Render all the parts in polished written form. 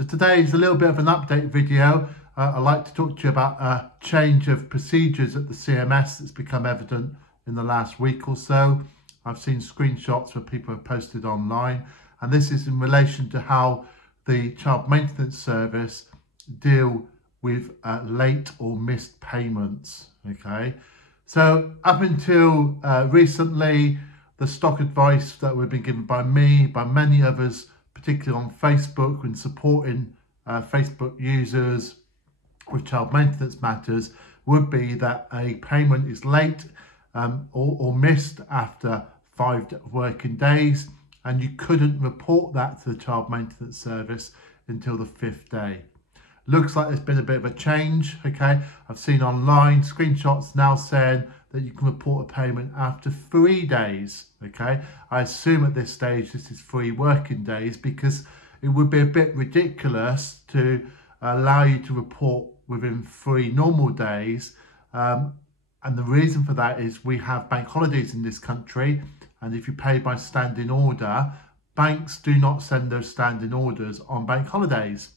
So today is a little bit of an update video. I'd like to talk to you about a change of procedures at the CMS that's become evident in the last week or so. I've seen screenshots where people have posted online, and this is in relation to how the Child Maintenance Service deal with late or missed payments. Okay, so up until recently, the stock advice that we've been given by me, by many others, particularly on Facebook, when supporting Facebook users with child maintenance matters, would be that a payment is late or missed after 5 working days, and you couldn't report that to the Child Maintenance Service until the 5th day. Looks like there's been a bit of a change. Okay, I've seen online screenshots now saying that you can report a payment after 3 days. Okay, I assume at this stage this is 3 working days, because it would be a bit ridiculous to allow you to report within 3 normal days. And the reason for that is we have bank holidays in this country, and if you pay by standing order, banks do not send those standing orders on bank holidays.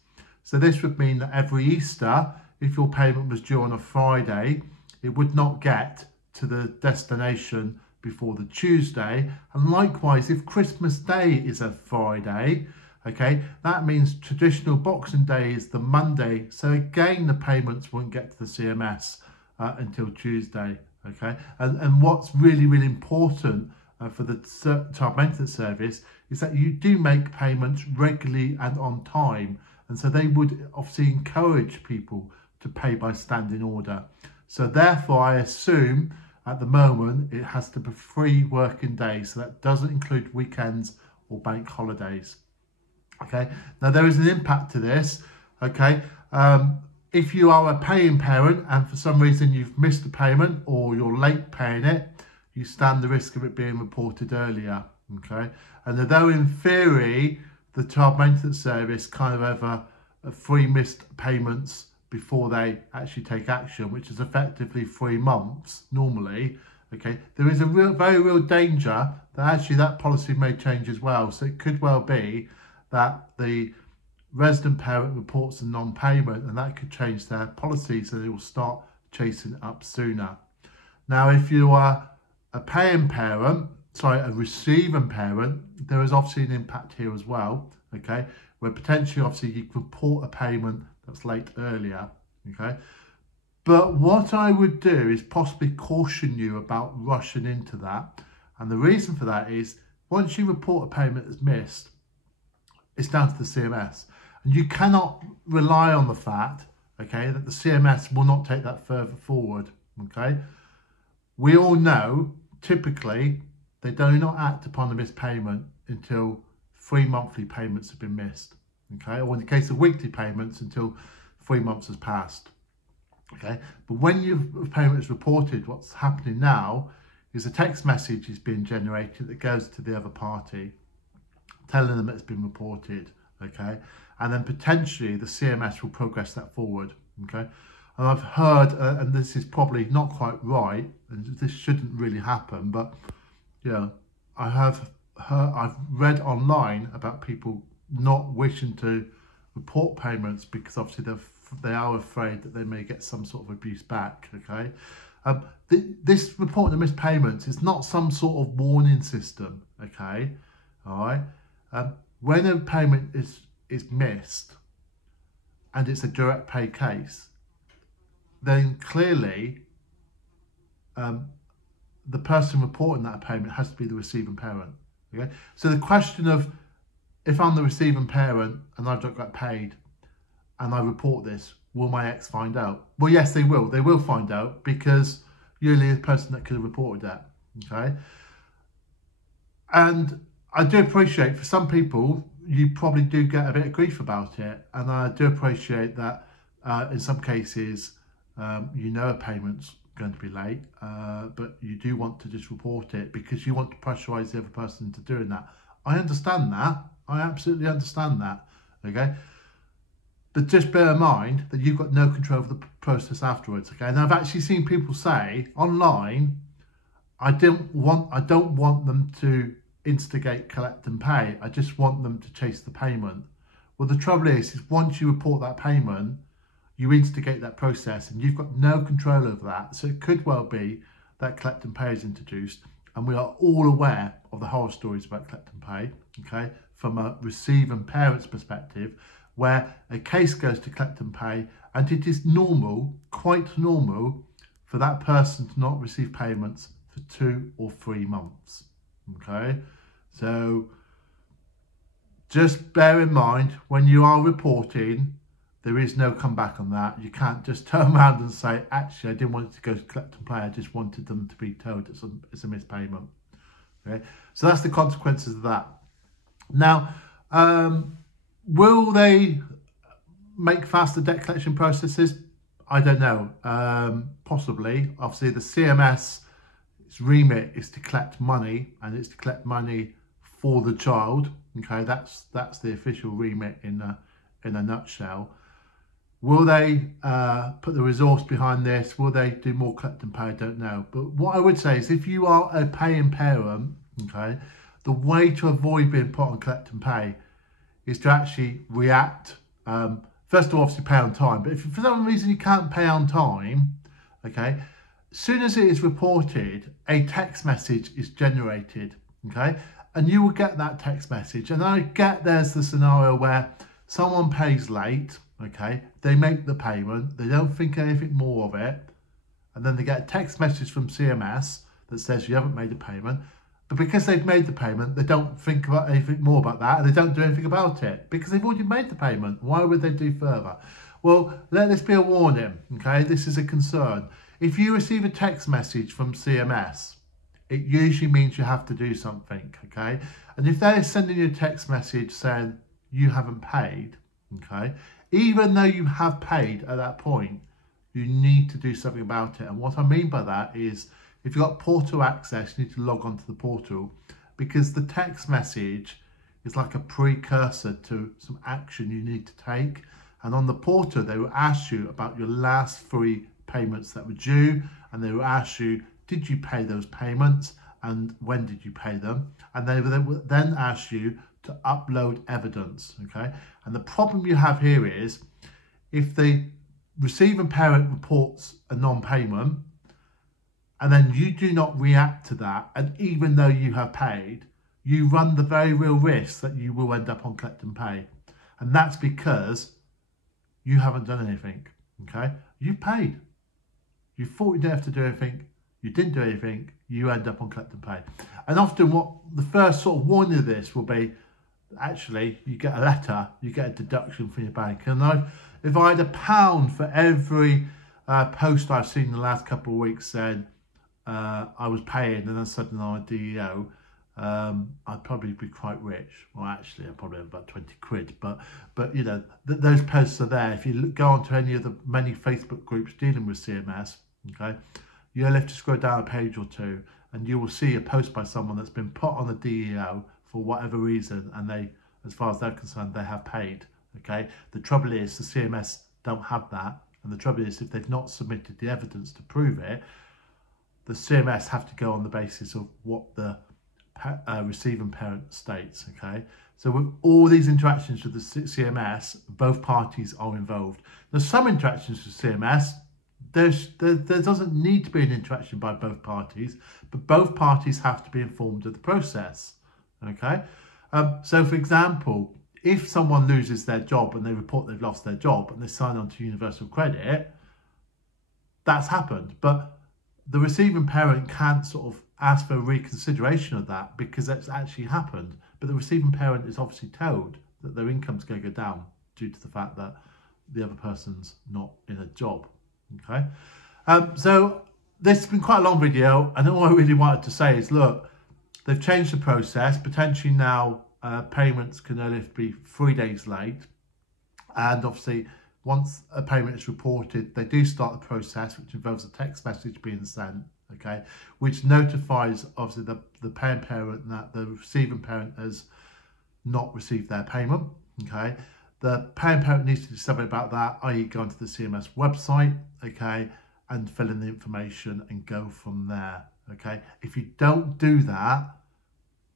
So this would mean that every Easter, if your payment was due on a Friday, it would not get to the destination before the Tuesday. And likewise, if Christmas Day is a Friday, okay, that means traditional Boxing Day is the Monday. So again, the payments won't get to the CMS until Tuesday. Okay, and what's really, really important for the Child Maintenance Service is that you do make payments regularly and on time. And so they would obviously encourage people to pay by standing order. So therefore, I assume at the moment it has to be 3 working days. So that doesn't include weekends or bank holidays. Okay. Now there is an impact to this. Okay. If you are a paying parent and for some reason you've missed a payment or you're late paying it, you stand the risk of it being reported earlier. Okay. And although in theory, the Child Maintenance Service kind of have 3 missed payments before they actually take action, which is effectively 3 months normally. Okay, there is a very real danger that actually that policy may change as well. So it could well be that the resident parent reports a non-payment, and that could change their policy, so they will start chasing it up sooner. Now, if you are a paying parent, a receiving parent, there is obviously an impact here as well, okay, where potentially obviously you can report a payment that's late earlier, okay. But what I would do is possibly caution you about rushing into that. And the reason for that is once you report a payment that's missed, it's down to the CMS. And you cannot rely on the fact, okay, that the CMS will not take that further forward, okay. We all know, typically, they do not act upon a missed payment until 3 monthly payments have been missed, okay? Or in the case of weekly payments, until 3 months has passed, okay? But when your payment is reported, what's happening now is a text message is being generated that goes to the other party, telling them it's been reported, okay? And then potentially the CMS will progress that forward, okay? And I've heard, and this is probably not quite right, and this shouldn't really happen, but yeah, I've read online about people not wishing to report payments because obviously they are afraid that they may get some sort of abuse back. Okay, this reporting of missed payments is not some sort of warning system. Okay, all right. When a payment is missed and it's a direct pay case, then clearly the person reporting that payment has to be the receiving parent. Okay, so the question of if I'm the receiving parent and I've not got paid and I report this, will my ex find out? Well, yes, they will. They will find out because you're the person that could have reported that. Okay, and I do appreciate for some people you probably do get a bit of grief about it, and I do appreciate that in some cases you know a payment's going to be late, but you do want to just report it because you want to pressurize the other person into doing that. I understand that. I absolutely understand that. Okay, but just bear in mind that you've got no control of the process afterwards. Okay, and I've actually seen people say online, I don't want them to instigate, collect and pay. I just want them to chase the payment. Well, the trouble is once you report that payment, you instigate that process and you've got no control over that. So it could well be that Collect and Pay is introduced, and we are all aware of the horror stories about Collect and Pay, okay, from a receiving parent's perspective, where a case goes to Collect and Pay and it is normal, quite normal, for that person to not receive payments for 2 or 3 months, okay? So just bear in mind, when you are reporting, there is no comeback on that. You can't just turn around and say, actually, I didn't want it to go to Collect and Pay. I just wanted them to be told it's a missed payment. Okay, so that's the consequences of that. Now, will they make faster debt collection processes? I don't know. Possibly. Obviously, the CMS, its remit is to collect money, and it's to collect money for the child. Okay, that's the official remit in a nutshell. Will they put the resource behind this? Will they do more Collect and Pay? I don't know. But what I would say is, if you are a paying parent, okay, the way to avoid being put on Collect and Pay is to actually react. First of all, obviously pay on time. But if for some reason you can't pay on time, okay, as soon as it is reported, a text message is generated, okay, and you will get that text message. And I get there's the scenario where someone pays late, okay, they make the payment, they don't think anything more of it, and then they get a text message from CMS that says you haven't made a payment. But because they've made the payment, they don't think about anything more about that, and they don't do anything about it because they've already made the payment. Why would they do further? Well, let this be a warning, okay? This is a concern. If you receive a text message from CMS, it usually means you have to do something, okay? And if they're sending you a text message saying you haven't paid, okay, even though you have paid at that point, you need to do something about it. And what I mean by that is, if you've got portal access, you need to log onto the portal, because the text message is like a precursor to some action you need to take. And on the portal, they will ask you about your last 3 payments that were due, and they will ask you, did you pay those payments and when did you pay them? And they will then ask you to upload evidence, okay? And the problem you have here is, if the receiving parent reports a non-payment, and then you do not react to that, and even though you have paid, you run the very real risk that you will end up on Collect and Pay. And that's because you haven't done anything, okay? You paid. You thought you didn't have to do anything. You didn't do anything. You end up on Collect and Pay. And often what the first sort of warning of this will be, actually, you get a letter, you get a deduction from your bank. And if I had £1 for every post I've seen in the last couple of weeks saying, I was paying and then suddenly I'm a DEO, I'd probably be quite rich. Well, actually, I'd probably have about 20 quid. But you know, those posts are there. If you go on to any of the many Facebook groups dealing with CMS, okay, you'll have to scroll down a page or two and you will see a post by someone that's been put on the DEO for whatever reason, and they, as far as they're concerned, they have paid, okay? The trouble is the CMS don't have that, and the trouble is if they've not submitted the evidence to prove it, the CMS have to go on the basis of what the receiving parent states, okay? So with all these interactions with the CMS, both parties are involved. There's some interactions with CMS, there doesn't need to be an interaction by both parties, but both parties have to be informed of the process, okay? So for example, if someone loses their job and they report they've lost their job and they sign on to Universal Credit, that's happened. But the receiving parent can't sort of ask for a reconsideration of that because that's actually happened. But the receiving parent is obviously told that their income's going to go down due to the fact that the other person's not in a job, okay? So this has been quite a long video, and all I really wanted to say is, look, they've changed the process. Potentially now payments can only be 3 days late. And obviously, once a payment is reported, they do start the process, which involves a text message being sent, okay, which notifies, obviously, the paying parent that the receiving parent has not received their payment, okay. The paying parent needs to do something about that, i.e. go onto the CMS website, okay, and fill in the information and go from there, okay. If you don't do that,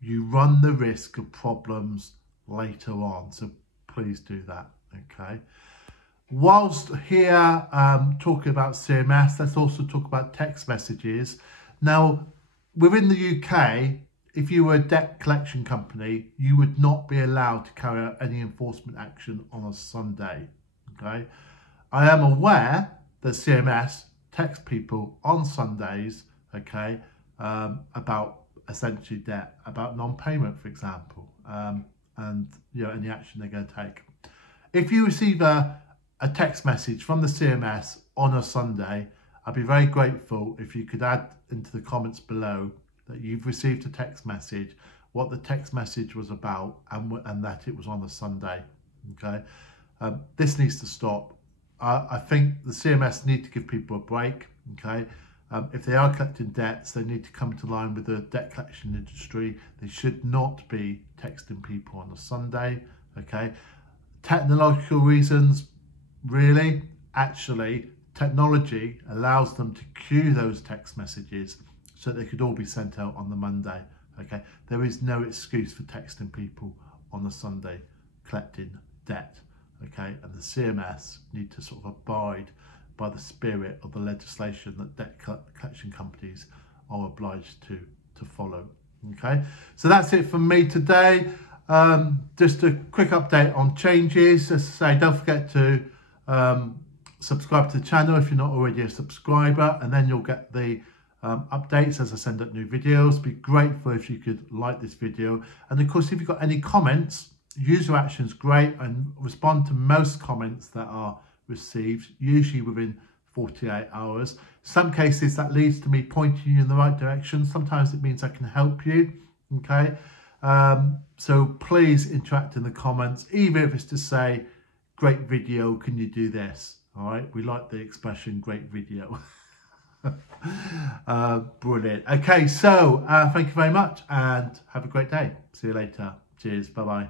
you run the risk of problems later on. So please do that. Okay. Whilst here talking about CMS, let's also talk about text messages. Now, within the UK, if you were a debt collection company, you would not be allowed to carry out any enforcement action on a Sunday. Okay. I am aware that CMS texts people on Sundays, okay, about essentially debt, about non-payment, for example, and any action they're going to take. If you receive a text message from the CMS on a Sunday, I'd be very grateful if you could add into the comments below that you've received a text message, what the text message was about, and that it was on a Sunday. Okay, this needs to stop. I think the CMS need to give people a break. Okay, if they are collecting debts, they need to come to line with the debt collection industry. They should not be texting people on a Sunday. Okay, technological reasons, really, actually, technology allows them to queue those text messages so they could all be sent out on the Monday. Okay, there is no excuse for texting people on a Sunday collecting debt. Okay, and the CMS need to sort of abide by the spirit of the legislation that debt collection companies are obliged to follow. Okay, so that's it from me today. Just a quick update on changes. As I say, don't forget to subscribe to the channel if you're not already a subscriber, and then you'll get the updates as I send out new videos. Be grateful if you could like this video, and of course if you've got any comments, user action's great and respond to most comments that are received, usually within 48 hours. Some cases that leads to me pointing you in the right direction. Sometimes it means I can help you. Okay, so please interact in the comments, even if it's to say, great video, can you do this? All right, we like the expression great video. Brilliant. Okay, so thank you very much and have a great day. See you later. Cheers. Bye bye.